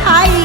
ไทย